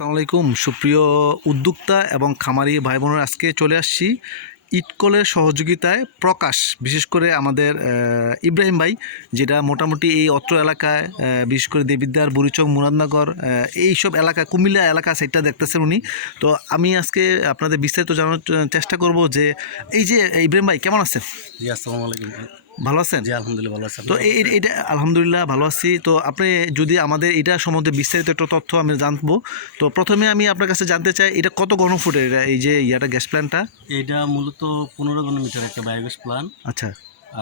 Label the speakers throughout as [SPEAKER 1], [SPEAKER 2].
[SPEAKER 1] আসসালামু আলাইকুম। সুপ্রিয় উদ্যোক্তা এবং খামারি ভাই বোনের আজকে চলে আসছি ইটকলের সহযোগিতায় প্রকাশ, বিশেষ করে আমাদের ইব্রাহিম ভাই, যেটা মোটামুটি এই অত্র এলাকায় বিশেষ করে দেবিদ্বার বুড়িচং মুরাদনগর এইসব এলাকা, কুমিল্লা এলাকা সাইডটা দেখতেছেন উনি। তো আমি আজকে আপনাদের বিস্তারিত জানার চেষ্টা করব যে, এই যে ইব্রাহিম ভাই, কেমন আছেন?
[SPEAKER 2] জি, আসসালামু আলাইকুম।
[SPEAKER 1] ভালো আছেন?
[SPEAKER 2] জি আলহামদুলিল্লাহ ভালো আছেন
[SPEAKER 1] তো এটা আলহামদুলিল্লাহ ভালো আছি। তো আপনি যদি আমাদের এটা সম্বন্ধে বিস্তারিত একটা তথ্য আমি জানব তো প্রথমে আমি আপনার কাছে জানতে চাই এটা কত ঘনফুটের এটা এই যে ইয়াটা গ্যাস প্ল্যান্টটা
[SPEAKER 2] এইটা মূলত পনেরো কিলোমিটার একটা বায়োগ্যাস প্লান
[SPEAKER 1] আচ্ছা।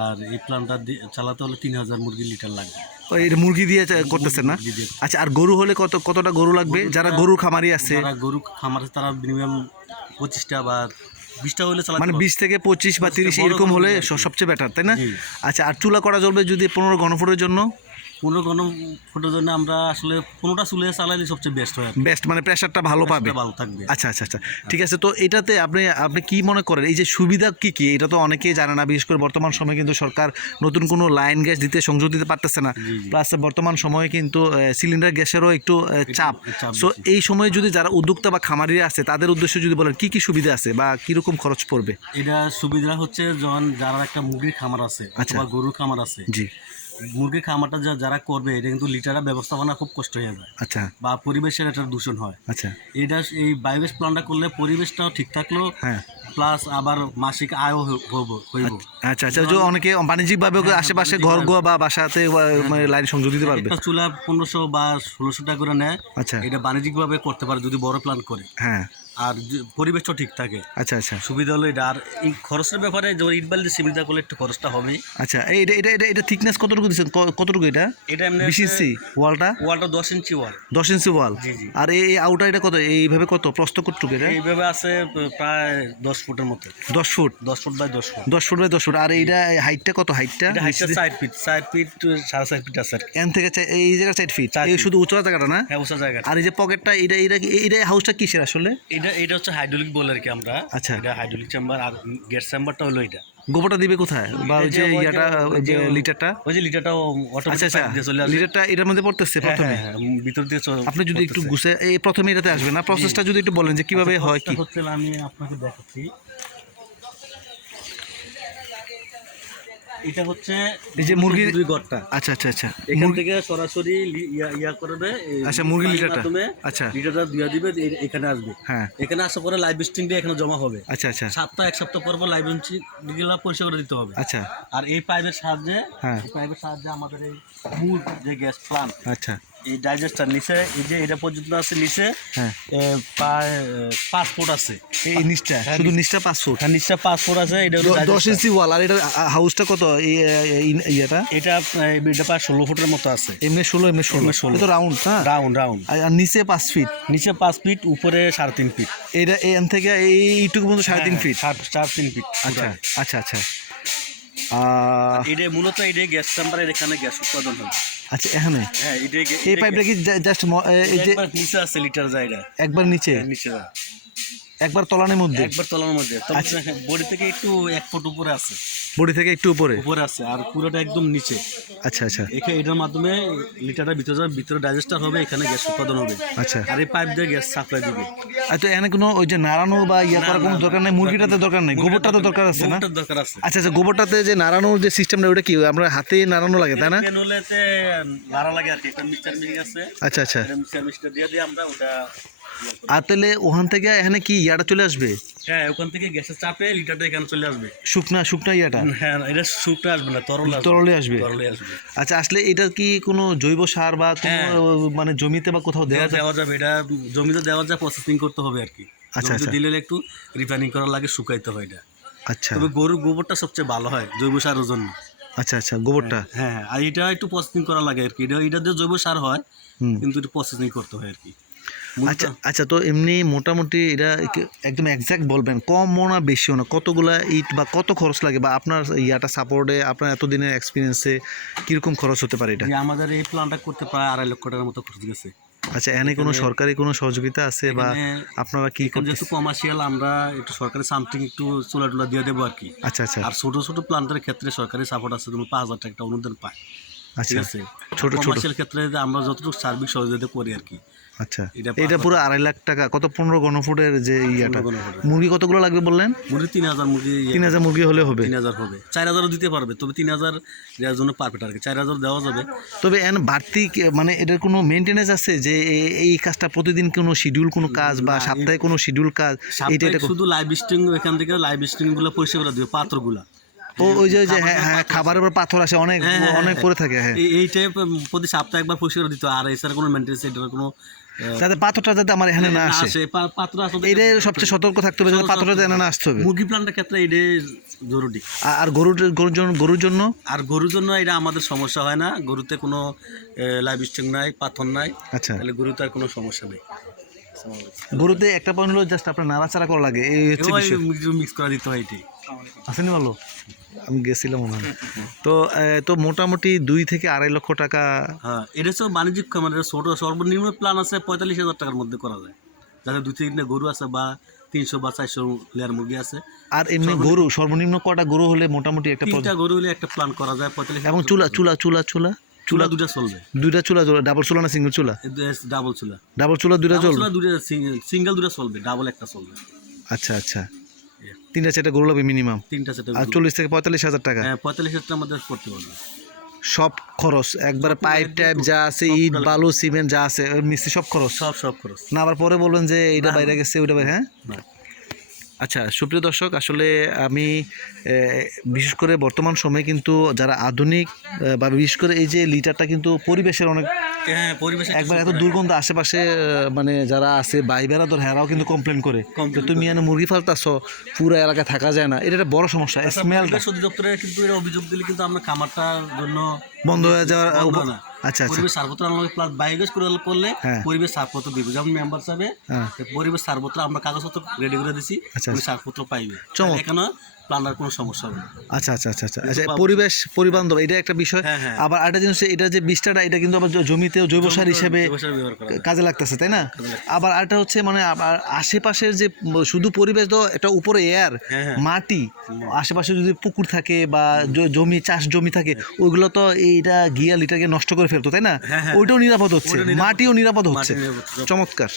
[SPEAKER 2] আর এই প্লানটা দি- চালাতে হলে তিন হাজার মুরগি লিটার লাগবে।
[SPEAKER 1] এটা মুরগি দিয়ে করতেছেন না? আচ্ছা আর গরু হলে কত কতটা গরু লাগবে? যারা গরুর খামারি আছে।
[SPEAKER 2] যারা গরু খামারে তারা মিনিমাম পঁচিশটা বা বিশটা হলে চালাতে
[SPEAKER 1] মানে বিশ থেকে পঁচিশ বা তিরিশ এরকম হলে সবচেয়ে বেটার তাই না? আচ্ছা আর চুলা করা চলবে যদি পনেরো ঘনফুটের জন্য?
[SPEAKER 2] পনেরো ঘন ফুটের জন্য আমরা আসলে পনেরোটা চুলে চালালে সবচেয়ে বেস্ট হয়
[SPEAKER 1] বেস্ট মানে প্রেশারটা ভালো পাবে।
[SPEAKER 2] ভালো থাকবে।
[SPEAKER 1] আচ্ছা আচ্ছা আচ্ছা। ঠিক আছে তো এটাতে আপনি আপনি কি মনে করেন? এই যে সুবিধা কি কি? এটা তো অনেকেই জানে না বিশেষ করে বর্তমান সময়ে কিন্তু সরকার নতুন কোনো লাইন গ্যাস দিতে সংযোগ দিতে পারতেছে না। প্লাস বর্তমান সময়ে কিন্তু সিলিন্ডার গ্যাসেরও একটু চাপ।
[SPEAKER 2] চাপ
[SPEAKER 1] সো এই সময়ে যদি যারা উদ্যোক্তা বা খামারিরা আছে তাদের উদ্দেশ্যে যদি বলেন কি কি সুবিধা আছে বা কীরকম খরচ পড়বে?
[SPEAKER 2] এটা সুবিধা হচ্ছে যখন যারা একটা মুরগির খামার আছে
[SPEAKER 1] আচ্ছা।
[SPEAKER 2] গরুর খামার আছে
[SPEAKER 1] জি।
[SPEAKER 2] মুরগির খামারটা যারা করবে এটা কিন্তু লিটারের ব্যবস্থাপনা খুব কষ্ট হয়ে যায়।
[SPEAKER 1] আচ্ছা।
[SPEAKER 2] বা পরিবেশের একটা দূষণ হয়।
[SPEAKER 1] আচ্ছা।
[SPEAKER 2] এটা এই বায়োগ্যাস প্ল্যানটা করলে পরিবেশটাও ঠিক থাকল
[SPEAKER 1] হ্যাঁ।
[SPEAKER 2] প্লাস আবার মাসিক আয়ও হব হইব।
[SPEAKER 1] আচ্ছা আচ্ছা যে অনেকে বাণিজ্যিকভাবে
[SPEAKER 2] হ্যাঁ,
[SPEAKER 1] আশেপাশে ঘর গোয়া বা বাসাতে মানে লাইন সংযোগ দিতে পারবে?
[SPEAKER 2] চুলা পনেরোশো বা ষোলোশো টাকা করে নেয়
[SPEAKER 1] আচ্ছা।
[SPEAKER 2] এটা বাণিজ্যিকভাবে করতে পারে যদি বড় প্ল্যান করে।
[SPEAKER 1] হ্যাঁ।
[SPEAKER 2] আর পরিবেশটাও ঠিক থাকে।
[SPEAKER 1] আচ্ছা আচ্ছা।
[SPEAKER 2] সুবিধা হলো এটা। আর এই খরচের ব্যাপারে যেমন ইট বালি সিমেন্টটা করলে একটু খরচটা হবে
[SPEAKER 1] আচ্ছা এই এটা এটা এটা এটা থিকনেস কতটুকু দিচ্ছেন? কতটুকু এটা?
[SPEAKER 2] এটা এমনি
[SPEAKER 1] বিশ ইঞ্চি ওয়ালটা?
[SPEAKER 2] ওয়ালটা দশ ইঞ্চি ওয়াল।
[SPEAKER 1] দশ ইঞ্চি ওয়াল?
[SPEAKER 2] জি, জি।
[SPEAKER 1] আর এই আউটার এটা কত? এইভাবে কত? প্রস্থ কতটুকু এটা?
[SPEAKER 2] এইভাবে আছে প্রায় দশ ফুটের মতো।
[SPEAKER 1] দশ ফুট?
[SPEAKER 2] দশ ফুট বাই দশ ফুট।
[SPEAKER 1] দশ ফুট বাই দশ ফুট। আর এইটা হাইটটা কত? হাইটটা
[SPEAKER 2] এটা হাইটটা চার ফিট চার ফিট সাড়ে চার ফিট আছে
[SPEAKER 1] এন থেকে এই জায়গা চার ফিট এই শুধু উঁচু জায়গাটা না?
[SPEAKER 2] হ্যাঁ ওসা জায়গা
[SPEAKER 1] আর এই যে পকেটটা এটা এটা এইটা হাউসটা কিসের আসলে?
[SPEAKER 2] এটা এটা হচ্ছে হাইড্রোলিক বলে আর কি আমরা।
[SPEAKER 1] আচ্ছা।
[SPEAKER 2] এটা হাইড্রোলিক চেম্বার আর গ্যাস চেম্বারটা হলো এটা।
[SPEAKER 1] গোবরটা দিবে কোথায়? বা ওই যে ইয়াটা ওই যে লিটারটা
[SPEAKER 2] ওই যে লিটারটাও
[SPEAKER 1] আচ্ছা
[SPEAKER 2] অটোমেটিক
[SPEAKER 1] আচ্ছা
[SPEAKER 2] দিয়ে চলে আসে।
[SPEAKER 1] লিটারটা এটার মধ্যে পড়তেছে
[SPEAKER 2] হ্যাঁ,
[SPEAKER 1] প্রথমে?
[SPEAKER 2] হ্যাঁ, হ্যাঁ, ভিতর দিয়ে
[SPEAKER 1] আপনি যদি একটু। গুছে এই প্রথমে এটাতে আসবে না? প্রসেসটা যদি একটু বলেন যে কীভাবে
[SPEAKER 2] আচ্ছা,
[SPEAKER 1] হয় কি?
[SPEAKER 2] হচ্ছে আমি আপনাকে দেখাচ্ছি। এটা হচ্ছে
[SPEAKER 1] এই যে মুরগির-
[SPEAKER 2] দুই ঘরটা
[SPEAKER 1] আচ্ছা আচ্ছা আচ্ছা।
[SPEAKER 2] এখান থেকে সরাসরি ইয়া ইয়া করবে
[SPEAKER 1] আচ্ছা,
[SPEAKER 2] মুরগি
[SPEAKER 1] লিটারটা। আচ্ছা।
[SPEAKER 2] লিটারটা দিয়ে দিবে এখানে আসবে।
[SPEAKER 1] হ্যাঁ।
[SPEAKER 2] এখানে আসার পরে লাইভ স্ট্রিং দিয়ে এখানে জমা হবে।
[SPEAKER 1] আচ্ছা আচ্ছা।
[SPEAKER 2] সপ্তাহ এক সপ্তাহ পর পর লাইভ স্ট্রিংগুলো পরিষ্কার করে দিতে হবে।
[SPEAKER 1] আচ্ছা।
[SPEAKER 2] আর এই পাইপের সাহায্যে
[SPEAKER 1] হ্যাঁ।
[SPEAKER 2] পাইপের সাহায্যে আমাদের এই মূল যে গ্যাস প্লান্ট
[SPEAKER 1] আচ্ছা।
[SPEAKER 2] এই ডাইজেস্টার নিচে এই যে এটা পর্যন্ত আছে নিচে
[SPEAKER 1] হ্যাঁ।
[SPEAKER 2] প্রায় পাঁচ ফুট আছে।
[SPEAKER 1] এই নিচটা
[SPEAKER 2] হ্যাঁ,
[SPEAKER 1] শুধু নিচটা পাঁচ ফুট?
[SPEAKER 2] আর নিচটা পাঁচ ফুট আছে এটা
[SPEAKER 1] দশ ইঞ্চি ওয়াল আর এটা হাউসটা কত? ইয়েটা?
[SPEAKER 2] এটা এটা প্রায় ষোলো ফুটের মতো আছে।
[SPEAKER 1] এমনি ষোলো এমনি ষোলো?
[SPEAKER 2] ষোলো।
[SPEAKER 1] তো রাউন্ড হ্যাঁ
[SPEAKER 2] রাউন্ড রাউন্ড
[SPEAKER 1] আর নিচে পাঁচ ফিট
[SPEAKER 2] নিচে পাঁচ ফিট উপরে সাড়ে তিন ফিট
[SPEAKER 1] এটা এন থেকে এইটুকু পর্যন্ত সাড়ে তিন
[SPEAKER 2] হ্যাঁ,
[SPEAKER 1] ফিট
[SPEAKER 2] সাড়ে সাড়ে তিন ফিট
[SPEAKER 1] আচ্ছা আচ্ছা আচ্ছা। আহ,
[SPEAKER 2] এটা মূলত এটা গ্যাস চেম্বারের এখানে গ্যাস উৎপাদন হবে
[SPEAKER 1] আচ্ছা এখানে।
[SPEAKER 2] হ্যাঁ
[SPEAKER 1] এই পাইপটা কি জাস্ট এই যে
[SPEAKER 2] নিচে আছে লিটার জায়গা।
[SPEAKER 1] একবার নিচে?
[SPEAKER 2] নিচে
[SPEAKER 1] একবার তলানের মধ্যে?
[SPEAKER 2] একবার তলার মধ্যে।
[SPEAKER 1] আচ্ছা।
[SPEAKER 2] বডি থেকে একটু এক ফুট উপরে আছে।
[SPEAKER 1] বডি থেকে একটু উপরে?
[SPEAKER 2] উপরে আছে আর পুরোটা একদম নিচে।
[SPEAKER 1] আচ্ছা আচ্ছা।
[SPEAKER 2] এখানে এটার মাধ্যমে লিটারটা ভিতরে যাবে ভিতরে ডাইজেস্টার হবে এখানে গ্যাস উৎপাদন হবে।
[SPEAKER 1] আচ্ছা।
[SPEAKER 2] আর এই পাইপ দিয়ে গ্যাস সাপ্লাই দিবে।
[SPEAKER 1] আর তো এখানে কোনো ওই যে নাড়ানো বা ইয়া করার কোনো দরকার নেই? মুরগিটাতে দরকার নেই। গোবরটা তো দরকার আছে না?
[SPEAKER 2] দরকার আছে।
[SPEAKER 1] আচ্ছা আচ্ছা গোবরটাতে যে নাড়ানোর যে সিস্টেমটা ওটা কি? আমরা হাতে নাড়ানো লাগে তাই না?
[SPEAKER 2] লাড়া লাগে আর কি। একটা মিক্সচার মিশিং আছে।
[SPEAKER 1] আচ্ছা আচ্ছা।
[SPEAKER 2] এটা মিক্সচার মিক্সচার দিয়ে দিয়ে আমরা ওটা ইয়ে
[SPEAKER 1] আর তাহলে ওখান থেকে এখানে কি ইয়াটা চলে আসবে?
[SPEAKER 2] হ্যাঁ ওখান থেকে গ্যাসের চাপে লিটারটা এখানে চলে আসবে।
[SPEAKER 1] শুকনা শুকনা ইয়াটা?
[SPEAKER 2] হ্যাঁ এটা স্যুপটা আসবে না তরল
[SPEAKER 1] তরলে আসবে?
[SPEAKER 2] তরলে আসবে।
[SPEAKER 1] আচ্ছা আসলে এটা কি কোনো জৈব সার বা
[SPEAKER 2] হ্যাঁ।
[SPEAKER 1] মানে জমিতে বা কোথাও দেওয়া
[SPEAKER 2] দেওয়া যাবে এটা জমিতে দেওয়া যায় প্রসেসিং করতে হবে আর কি।
[SPEAKER 1] আচ্ছা, আচ্ছা।
[SPEAKER 2] দিলে একটু রিফাইনিং করার লাগে শুকাইতে হয় এটা।
[SPEAKER 1] আচ্ছা।
[SPEAKER 2] তবে গরুর গোবরটা সবচেয়ে ভালো হয় জৈব সারের জন্য।
[SPEAKER 1] আচ্ছা আচ্ছা গোবরটা?
[SPEAKER 2] হ্যাঁ হ্যাঁ আর এটা একটু প্রসেসিং করা লাগে আর কি। এটা এটা দিয়ে জৈব সার হয় কিন্তু একটু প্রসেসিং করতে হয় আর কি।
[SPEAKER 1] আচ্ছা আচ্ছা তো এমনি মোটামুটি এটা একদম এক্স্যাক্ট বলবেন কম না বেশিও না? কতগুলা ইট বা কত খরচ লাগে বা আপনার ইয়াটা সাপোর্টে আপনার এতদিনের এক্সপিরিয়েন্সে কীরকম খরচ হতে পারে এটা?
[SPEAKER 2] আমাদের এই প্ল্যানটা করতে প্রায় আড়াই লক্ষ টাকার মতো খরচ গেছে।
[SPEAKER 1] আচ্ছা এখানে কোনো সরকারি কোনো সহযোগিতা আছে বা আপনারা কি
[SPEAKER 2] এখন যেহেতু কমার্শিয়াল আমরা একটু সরকারি সামথিং একটু চুলা টুলা দিয়ে দেবো আর কি।
[SPEAKER 1] আচ্ছা আচ্ছা।
[SPEAKER 2] আর ছোট ছোট প্ল্যান্টের ক্ষেত্রে সরকারি সাপোর্ট আছে তুমি পাঁচ হাজার টাকা অনুদান পায়।
[SPEAKER 1] আচ্ছা। ছোট
[SPEAKER 2] কমার্শিয়াল ক্ষেত্রে আমরা যতটুকু সার্ভিস সহযোগিতা করি আর কি।
[SPEAKER 1] আচ্ছা।
[SPEAKER 2] এটা
[SPEAKER 1] পুরো আড়াই লাখ টাকা। কত? পনেরো ঘনফুটের যে ইয়েটা। মুরগি কতগুলো লাগবে বললেন?
[SPEAKER 2] মুরগি তিন হাজার মুরগি ইয়ে
[SPEAKER 1] তিন হাজার মুরগি হলে হবে।
[SPEAKER 2] তিন হাজার হবে। চার হাজারও দিতে পারবে তবে তিন হাজার দেওয়ার জন্য পারফেক্ট আর কি। চার হাজার দেওয়া যাবে।
[SPEAKER 1] তবে এন বাড়তি মানে এটার কোনো মেনটেনেন্স আছে যে এই কাজটা প্রতিদিন কোনো শিডিউল কোনো কাজ বা সপ্তাহে কোনো শিডিউল কাজ? এটা
[SPEAKER 2] শুধু লাইভ স্ট্রিং এখান থেকে লাইভ স্ট্রিংগুলো পরিষ্কার করে দিবে পাত্রগুলা
[SPEAKER 1] ও ওই যে হ্যাঁ হ্যাঁ খাবারের উপর পাথর আসে অনেক
[SPEAKER 2] হ্যাঁ, হ্যাঁ,
[SPEAKER 1] অনেক
[SPEAKER 2] হ্যাঁ।
[SPEAKER 1] পরে থাকে হ্যাঁ।
[SPEAKER 2] এই টাইপ প্রতি সপ্তাহে একবার পরিষ্কার করে দিতে হয়। আর এছাড়া কোনো মেনটেন্স এটার কোনো
[SPEAKER 1] যাতে পাথরটা যাতে আমার এখানে না আসে।
[SPEAKER 2] পাত্র
[SPEAKER 1] এটা সবচেয়ে সতর্ক থাকতে হবে যাতে পাথরটা যেন না আসতে হবে।
[SPEAKER 2] মুরগি প্লান্টের ক্ষেত্রে এটা জরুরি।
[SPEAKER 1] আর- গরুর গরুর জন্য গরুর জন্য?
[SPEAKER 2] আর গরুর জন্য এটা আমাদের সমস্যা হয় না। গরুতে কোনো লাইভ স্ট্রিং নাই পাথর নাই।
[SPEAKER 1] আচ্ছা।
[SPEAKER 2] তাহলে গরুতে আর কোনো সমস্যা নেই।
[SPEAKER 1] গরুতে একটা পয়েন্ট হলো জাস্ট আপনার নাড়াচাড়া করা লাগে এই হচ্ছে
[SPEAKER 2] মিক্স করে দিতে হয় এটি
[SPEAKER 1] আসেনি ভালো? আমি গেছিলাম মনে হয় তো তো মোটামুটি দুই থেকে আড়াই লক্ষ টাকা
[SPEAKER 2] হ্যাঁ এটা হচ্ছে বাণিজ্যিক এটা ছোট সর্বনিম্ন প্ল্যান আছে পঁয়তাল্লিশ হাজার টাকার মধ্যে করা যায়। যাদের দুই তিনটে গরু আছে বা তিনশো বা চারশো লেয়ার মুরগি আছে।
[SPEAKER 1] আর এমনি গরু সর্বনিম্ন কটা গরু হলে মোটামুটি একটা
[SPEAKER 2] তিনটা গরু হলে একটা প্ল্যান করা যায় পঁয়তাল্লিশ
[SPEAKER 1] এবং চুলা চুলা চুলা চুলা?
[SPEAKER 2] চুলা দুটা চলবে।
[SPEAKER 1] দুইটা চুলা ডাবল চুলা না সিঙ্গেল চুলা?
[SPEAKER 2] ডাবল চুলা।
[SPEAKER 1] ডাবল চুলা দুইটা চলবে?
[SPEAKER 2] সিঙ্গেল দুটা চলবে ডাবল একটা চলবে।
[SPEAKER 1] আচ্ছা আচ্ছা। তিনটা চারটা গরু লাগবে মিনিমাম
[SPEAKER 2] তিনটা চারটা
[SPEAKER 1] আর চল্লিশ থেকে পঁয়তাল্লিশ হাজার টাকা।
[SPEAKER 2] হ্যাঁ পঁয়তাল্লিশ হাজার টাকার মধ্যে করতে পারবে।
[SPEAKER 1] সব খরচ একবার পাইপ টাইপ যা আছে ইট বালু সিমেন্ট যা আছে মিস্ত্রি সব খরচ।
[SPEAKER 2] সব সব খরচ।
[SPEAKER 1] না আবার পরে বলবেন যে এটা বাইরে গেছে ওইটা বাইরে হ্যাঁ?
[SPEAKER 2] না।
[SPEAKER 1] আচ্ছা সুপ্রিয় দর্শক আসলে আমি বিশেষ করে বর্তমান সময়ে কিন্তু যারা আধুনিক বা বিশেষ করে এই যে লিটারটা কিন্তু পরিবেশের অনেক
[SPEAKER 2] হ্যাঁ পরিবেশ
[SPEAKER 1] একবার এত দুর্গন্ধ আশেপাশে মানে যারা আছে বাই বেড়াদর হেরাও কিন্তু কমপ্লেন করে। তুমি এনে মুরগি ফালতাছ পুরো এলাকায় থাকা যায় না। এটা একটা বড় সমস্যা স্মেলটা
[SPEAKER 2] পরিবেশ অধিদপ্তরে কিন্তু অভিযোগ দিলে কিন্তু আমরা খামারটার জন্য
[SPEAKER 1] বন্ধ হয়ে যাওয়ার। আচ্ছা আচ্ছা।
[SPEAKER 2] পরিবেশ সারপত্র প্লাস বায়োগ্যাস করলে
[SPEAKER 1] হ্যাঁ।
[SPEAKER 2] পরিবেশ সারপত্র দিবে। যেমন মেম্বার সাহেবে
[SPEAKER 1] হ্যাঁ।
[SPEAKER 2] পরিবেশ সারপত্র আমরা কাগজপত্র রেডি করে দিছি
[SPEAKER 1] আচ্ছা,
[SPEAKER 2] সারপত্র পাইবে।
[SPEAKER 1] চমৎকার।
[SPEAKER 2] এখানে প্লান্টার কোনো সমস্যা হবে
[SPEAKER 1] আচ্ছা আচ্ছা আচ্ছা আচ্ছা। আচ্ছা পরিবেশ পরিবান্ধব এটা একটা বিষয়।
[SPEAKER 2] হ্যাঁ, হ্যাঁ।
[SPEAKER 1] আবার আরেকটা জিনিস এটা যে বীজটা এটা কিন্তু আবার জ- জমিতেও জৈব সার হিসেবে। কাজে লাগতেছে তাই না? আবার আরেকটা হচ্ছে মানে আশেপাশের যে শুধু পরিবেশ তো এটা উপরে এয়ার
[SPEAKER 2] হ্যাঁ।
[SPEAKER 1] মাটি। আশেপাশে যদি পুকুর থাকে বা জমি চাষ জমি থাকে ওইগুলো তো এইটা গিয়া লিটারকে নষ্ট করে ফেলতো তাই না। ওইটাও নিরাপদ হচ্ছে। মাটিও নিরাপদ হচ্ছে। চমৎকার।